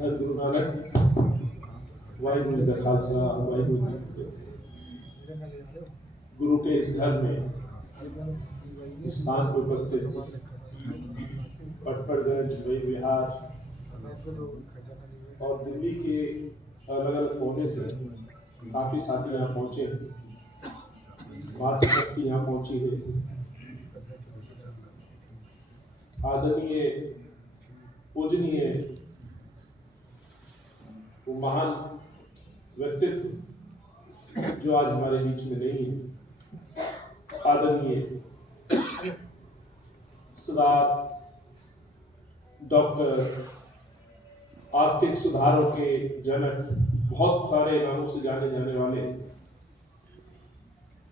धन गुरु नानक वाहिगुरु जी का खालसा वाहिगुरु जी की फतेह। गुरु के इस घर में इस स्थान पर उपस्थित पटपड़गंज वही विहार और दिल्ली के अलग अलग कोने से काफी साथी यहाँ पहुंचे, मातृशक्ति यहाँ पहुंची है। आदरणीय पूजनीय वो महान व्यक्तित्व जो आज हमारे बीच में नहीं है, आदरणीय सरदार डॉक्टर आर्थिक सुधारों के जनक, बहुत सारे नामों से जाने जाने वाले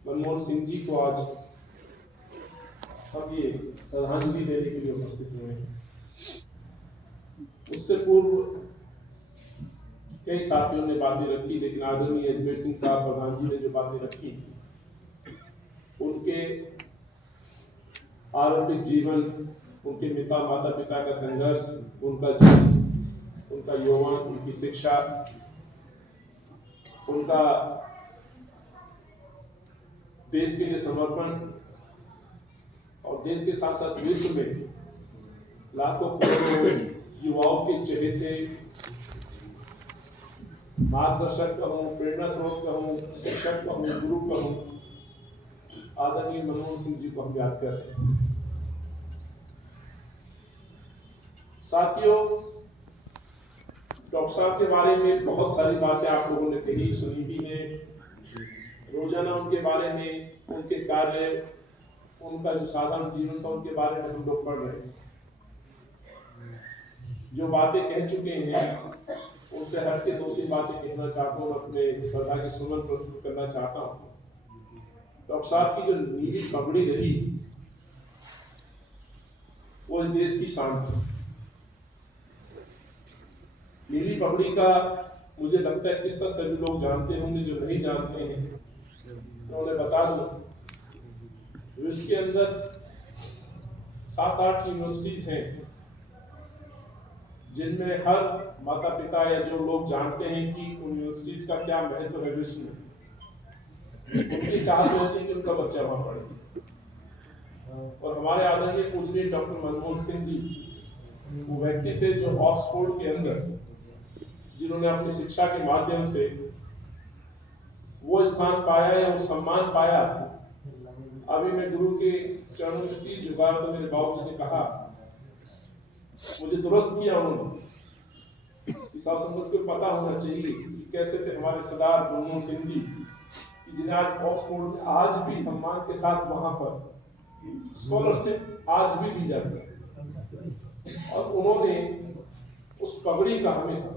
मनमोहन सिंह जी को आज हम ये श्रद्धांजलि देने के लिए उपस्थित हुए हैं। उससे पूर्व कई साथियों ने बातें रखी, लेकिन आदरणीय अजमेर सिंह साहब प्रधान जी ने जो बातें रखी, उनके आरंभिक जीवन, उनके माता पिता का संघर्ष, उनका जीवन, उनका यौवन, उनकी शिक्षा, उनका देश के लिए समर्पण और देश के साथ साथ विश्व में लाखों करोड़ों युवाओं के चहेते मार्गदर्शक कहूँ, प्रेरणा स्रोत कहूँ, शिक्षक कहूँ, गुरु कहूँ, आदरणीय मनमोहन सिंह जी को हम याद कर रहे हैं। साथियों, डॉक्टर साहब के बारे में बहुत सारी बातें आप लोगों ने कही सुनी भी हैं। रोजाना उनके बारे में, उनके कार्य, उनका जो साधारण जीवन था, उनके बारे में हम लोग पढ़ रहे हैं। जो बातें कह चुके हैं उससे हट के दो तीन बातें कहना चाहता हूँ, अपने श्रद्धा के सुमन प्रस्तुत करना चाहता हूँ। डॉक्टर साहब की जो नीली पगड़ी रही वो इस देश की शान थी। नीली पगड़ी का मुझे लगता है किस्सा सभी लोग जानते होंगे, जो नहीं जानते हैं तो उन्हें बता दूं। विश्व के अंदर 7-8 यूनिवर्सिटीज हैं जिनमें हर माता पिता या जो लोग जानते हैं कि यूनिवर्सिटीज का क्या महत्व है विश्व में, उनकी चाहत होती है कि उनका बच्चा वहां पढ़े। और हमारे आदरणीय पूजनीय डॉक्टर मनमोहन सिंह जी वो व्यक्ति थे जो ऑक्सफोर्ड के अंदर, जिन्होंने अपनी शिक्षा के माध्यम से वो स्थान पाया या वो सम्मान पाया। अभी मैं गुरु के चरणों में शीश झुका तो मेरे बाबू जी ने कहा, मुझे दुरुस्त किया उन्होंने, इस संगत को पता होना चाहिए कि कैसे थे हमारे सरदार मनमोहन सिंह जी, कि जिन्हें आज ऑक्सफोर्ड में आज भी सम्मान के साथ वहां पर स्कॉलरशिप आज भी दी जाती है। और उन्होंने उस पगड़ी का हमेशा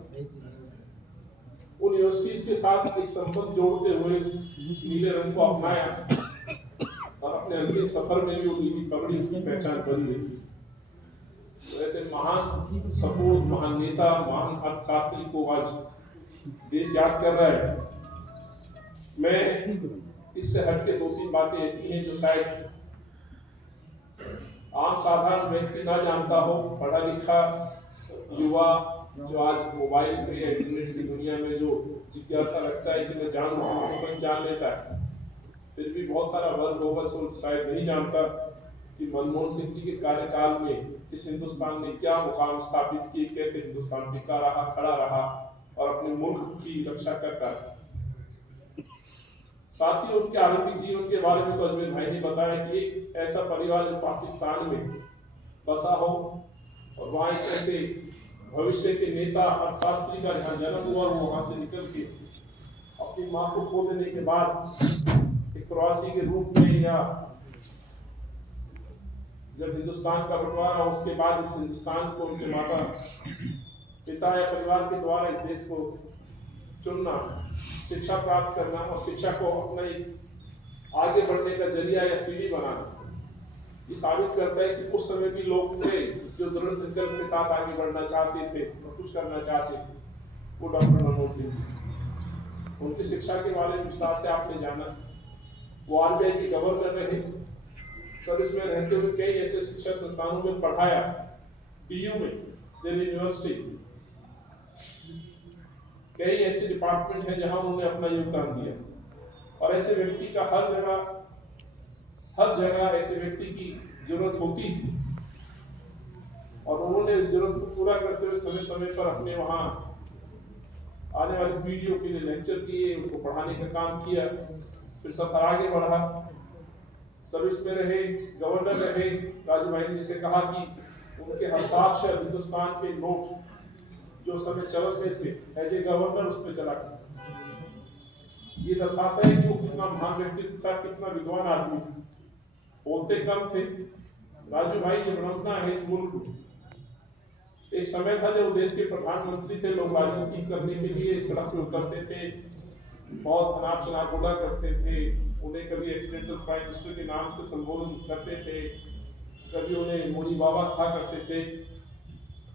उन यूनिवर्सिटीज के साथ एक संबंध जोड़ते हुए नीले रंग को अपनाया और अपने अंतिम सफर में भी वो नीली पगड़ी की पहचान बनी रही। वैसे महान सपूत, महान नेता, महान अर्थशास्त्री को आज देश याद कर रहा है। मैं इससे हटके दो तीन बातें ऐसी हैं जो शायद आम साधारण व्यक्ति ना जानता हो। पढ़ा लिखा युवा जो आज मोबाइल पे या इंटरनेट की दुनिया में जो जिज्ञासा रखता है कि मैं जानूं, जान लेता है, फिर भी बहुत सारा वर्ग होगा सो शायद नहीं जानता कि मनमोहन सिंह जी के कार्यकाल में इस हिंदुस्तान ने क्या मुकाम स्थापित किए, कैसे हिंदुस्तान टिका रहा, खड़ा रहा और अपने मुल्क की रक्षा करता है। साथ ही उनके आरंभिक जीवन के बारे में तो अजमेर भाई ने बताया कि एक ऐसा परिवार जो पाकिस्तान में बसा हो और वहां एक ऐसे भविष्य के नेता अर्थशास्त्री का जहाँ जन्म हुआ, वो वहां से निकल के अपनी माँ को खो देने के बाद एक प्रवासी के रूप में, या जब हिंदुस्तान का बंटवारा उसके बाद इस हिंदुस्तान को उनके माता पिता या परिवार के द्वारा इस देश को चुनना, शिक्षा प्राप्त करना और शिक्षा को अपना एक आगे बढ़ने का जरिया या सीढ़ी बनाना, ये साबित करता है कि उस समय भी लोग थे जो दृढ़ संकल्प के साथ आगे बढ़ना चाहते थे और कुछ करना चाहते थे। वो डॉक्टर मनमोहन सिंह जी, उनकी शिक्षा के बारे में विस्तार से आपने जाना। वो आरबीआई के गवर्नर रहे, सर्विस में रहते हुए कई ऐसे शिक्षा संस्थानों में पढ़ाया, डीयू में, दिल्ली यूनिवर्सिटी, कई ऐसे डिपार्टमेंट हैं जहां उन्होंने अपना योगदान दिया, और ऐसे व्यक्ति का हर जगह ऐसे व्यक्ति की जरूरत होती थी, और उन्होंने इस जरूरत को पूरा करते हुए समय समय पर अपने वहां आने वाली पीढ़ियों के लिए लेक्चर किए, उनको पढ़ाने का काम किया। फिर सफर आगे बढ़ा, सर्विस में रहे, गवर्नर रहे। राजू भाई ने जैसे कहा कि उनके हस्ताक्षर हिंदुस्तान के नोट जो समय चल रहे थे, एज ए गवर्नर उस पर चला गया। ये दर्शाता है कि वो कितना महान व्यक्तित्व था, कितना विद्वान आदमी था। बोलते कम थे। राजू भाई जब रमना है इस मुल्क में, एक समय था जब देश के प्रधानमंत्री थे, लोग राजनीति करने के लिए सड़क पे उतरते थे, बहुत अनाप शनाप बोला करते थे, उन्हें कभी एक्सीडेंटल प्राइम मिनिस्टर के नाम से संबोधन करते थे, कभी उन्हें मोदी बाबा कहा करते थे।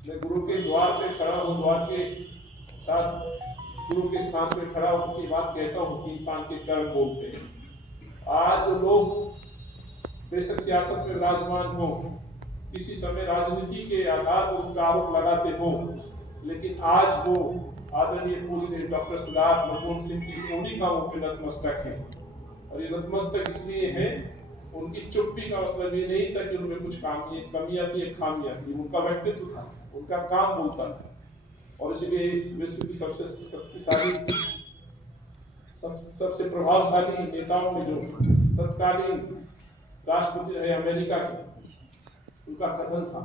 मैं गुरु के द्वार पे खड़ा हूँ, द्वार के साथ गुरु के स्थान पे खड़ा होकर की बात कहता हूँ कि इंसान के कर्म बोलते हैं। आज लोग बेशक सियासत में विराजमान हो, किसी समय राजनीति के आधार पर उनका आरोप लगाते हो, लेकिन आज वो आदरणीय पूज्य डॉक्टर सरदार मनमोहन सिंह जी उन्हीं का वो नतमस्तक है। और ये नतमस्तक इसलिए है, उनकी चुप्पी का मतलब ये नहीं था कि उनमें कुछ कमियां थी, खामियां थी। उनका व्यक्तित्व था, उनका काम बोलता था। और इसलिए इस विश्व की सबसे शक्तिशाली, सबसे प्रभावशाली नेताओं में जो तत्कालीन राष्ट्रपति रहे अमेरिका के, उनका कथन था,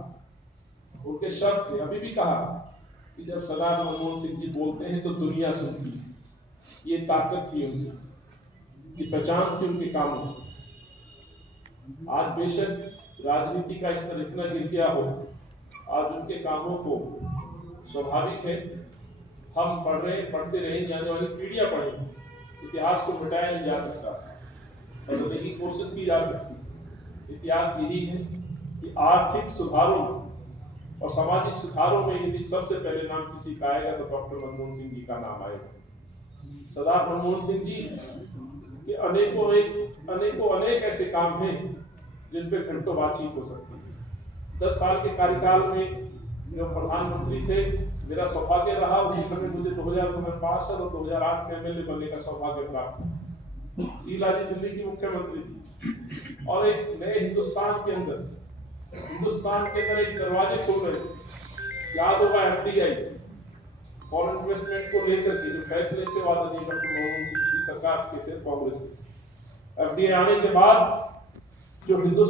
उनके शब्द थे, अभी भी कहा कि जब सरदार मनमोहन सिंह जी बोलते हैं तो दुनिया सुनती है। ये ताकत थी उनकी, की पहचान थी उनके कामों में। आज बेशक राजनीति का स्तर इतना गिर गया हो, आज उनके कामों को स्वाभाविक है हम पढ़ते रहेंगे, आने वाली पीढ़ियां पढ़ेंगी। इतिहास को मिटाया नहीं जा सकता, बदलने की कोशिश की जा सकती। इतिहास यही है कि आर्थिक सुधारों और सामाजिक सुधारों में यदि सबसे पहले नाम किसी का आएगा तो डॉक्टर मनमोहन सिंह जी का नाम आएगा। सरदार मनमोहन सिंह जी के अनेक ऐसे काम हैं जिन पे घंटों बातचीत हो सकती है। 10 साल के कार्यकाल में जब प्रधानमंत्री थे, मेरा सौभाग्य रहा उसी समय मुझे 2000 में पास और 2008 में एमएलए बनने का सौभाग्य प्राप्त। शीला जी दिल्ली की मुख्यमंत्री थी, और एक नए हिंदुस्तान के अंदर एक दरवाजे खुल रहे। याद होगा एफडीआई, फॉरेन इन्वेस्टमेंट को लेकर के जो फैसले थे वादा नहीं डॉक्टर मनमोहन सिंह की सरकार के थे, कांग्रेस के। एफडीआई आने के बाद जो हिंदुस्तान